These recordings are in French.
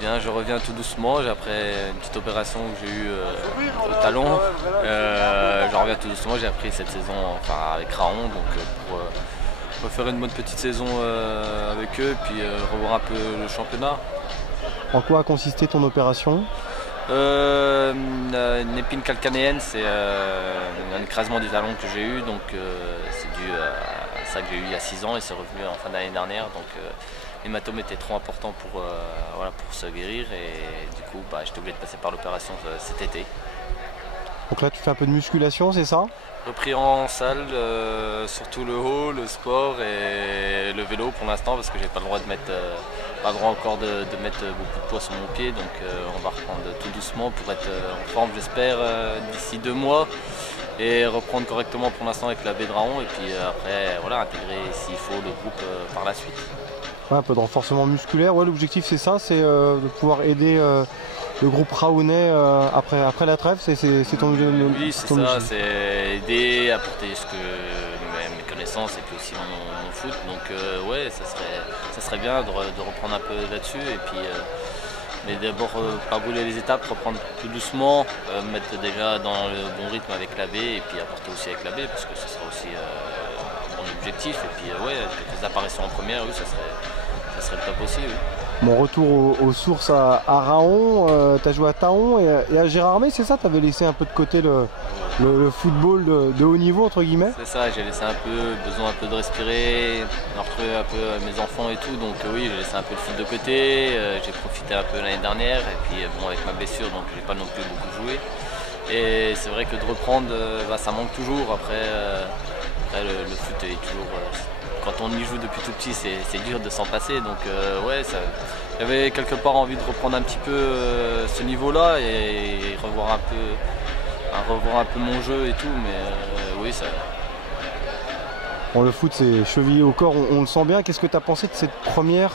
je reviens tout doucement. Après une petite opération que j'ai eue au talon, je reviens tout doucement. J'ai repris cette saison avec Raon, donc pour faire une bonne petite saison avec eux, puis revoir un peu le championnat. En quoi a consisté ton opération? Une épine calcanéenne, c'est un écrasement du talon que j'ai eu, donc c'est dû à ça que j'ai eu il y a 6 ans et c'est revenu en fin d'année dernière. Donc l'hématome était trop important pour se guérir et du coup j'étais obligé de passer par l'opération cet été. Donc là tu fais un peu de musculation, c'est ça? Repris en salle, surtout le haut, le sport et le vélo pour l'instant parce que j'ai pas le droit de mettre pas le droit encore de mettre beaucoup de poids sur mon pied, donc on va reprendre tout doucement pour être en forme j'espère d'ici 2 mois et reprendre correctement pour l'instant avec la baie de Raon et puis après intégrer s'il faut le groupe par la suite. Ouais, un peu de renforcement musculaire, ouais, l'objectif c'est ça, c'est de pouvoir aider le groupe raonais après la trêve, c'est ton objectif? Oui, c'est ça, c'est aider, apporter mes connaissances et puis aussi mon foot. Donc ouais, ça serait bien de reprendre un peu là-dessus et puis mais d'abord pas brûler les étapes, reprendre tout doucement, mettre déjà dans le bon rythme avec la baie et puis apporter aussi avec la baie parce que ce sera aussi mon objectif. Et puis ouais, quelques apparitions en première, oui, ça serait le top aussi. Oui. Mon retour aux sources à Raon, tu as joué à Taon et à Gérardmer, c'est ça? Tu avais laissé un peu de côté le football de haut niveau, entre guillemets? C'est ça, j'ai laissé besoin un peu de respirer, de retrouver un peu mes enfants et tout, donc oui, j'ai laissé un peu le foot de côté, j'ai profité un peu l'année dernière, et puis bon, avec ma blessure, donc j'ai pas non plus beaucoup joué. Et c'est vrai que de reprendre, ça manque toujours, après le foot est toujours... quand on y joue depuis tout petit, c'est dur de s'en passer, donc ouais, j'avais quelque part envie de reprendre un petit peu ce niveau-là et revoir un peu mon jeu et tout, mais oui, ça... Bon, le foot, c'est chevillé au corps, on le sent bien. Qu'est-ce que tu as pensé de cette première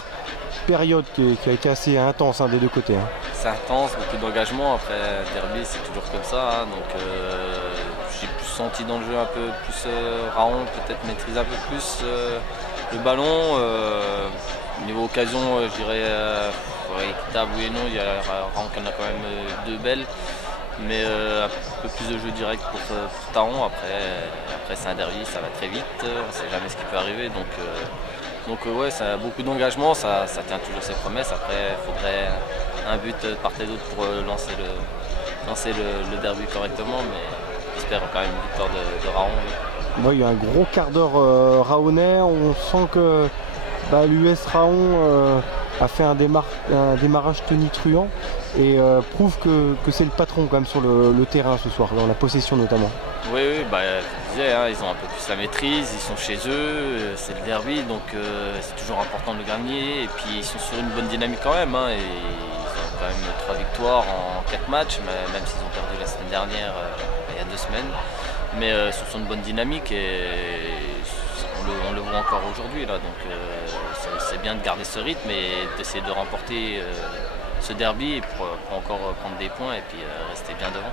période qui a été assez intense des deux côtés? C'est intense, beaucoup d'engagement. Après, derby, c'est toujours comme ça. Donc, j'ai plus senti dans le jeu un peu plus Raon, peut-être maîtrise un peu plus le ballon. Niveau occasion, je dirais équitable, oui et non. Il y a Raon qui en a quand même 2 belles. Mais un peu plus de jeu direct pour Taon. Après c'est un derby, ça va très vite, on ne sait jamais ce qui peut arriver. Donc ouais, ça a beaucoup d'engagement, ça tient toujours ses promesses. Après, il faudrait un but de part et d'autre pour lancer le derby correctement. Mais j'espère quand même une victoire de Raon. Oui. Ouais, il y a un gros quart d'heure raonais, on sent que l'US Raon a fait un démarrage tonitruant et prouve que c'est le patron quand même sur le terrain ce soir, dans la possession notamment. Oui, je disais, ils ont un peu plus la maîtrise, ils sont chez eux, c'est le derby, donc c'est toujours important de le gagner. Et puis ils sont sur une bonne dynamique quand même, et ils ont quand même 3 victoires en 4 matchs, même s'ils ont perdu la semaine dernière, il y a 2 semaines. Mais ils sont sur une bonne dynamique et on le voit encore aujourd'hui là, donc c'est bien de garder ce rythme et d'essayer de remporter ce derby pour encore prendre des points et puis rester bien devant.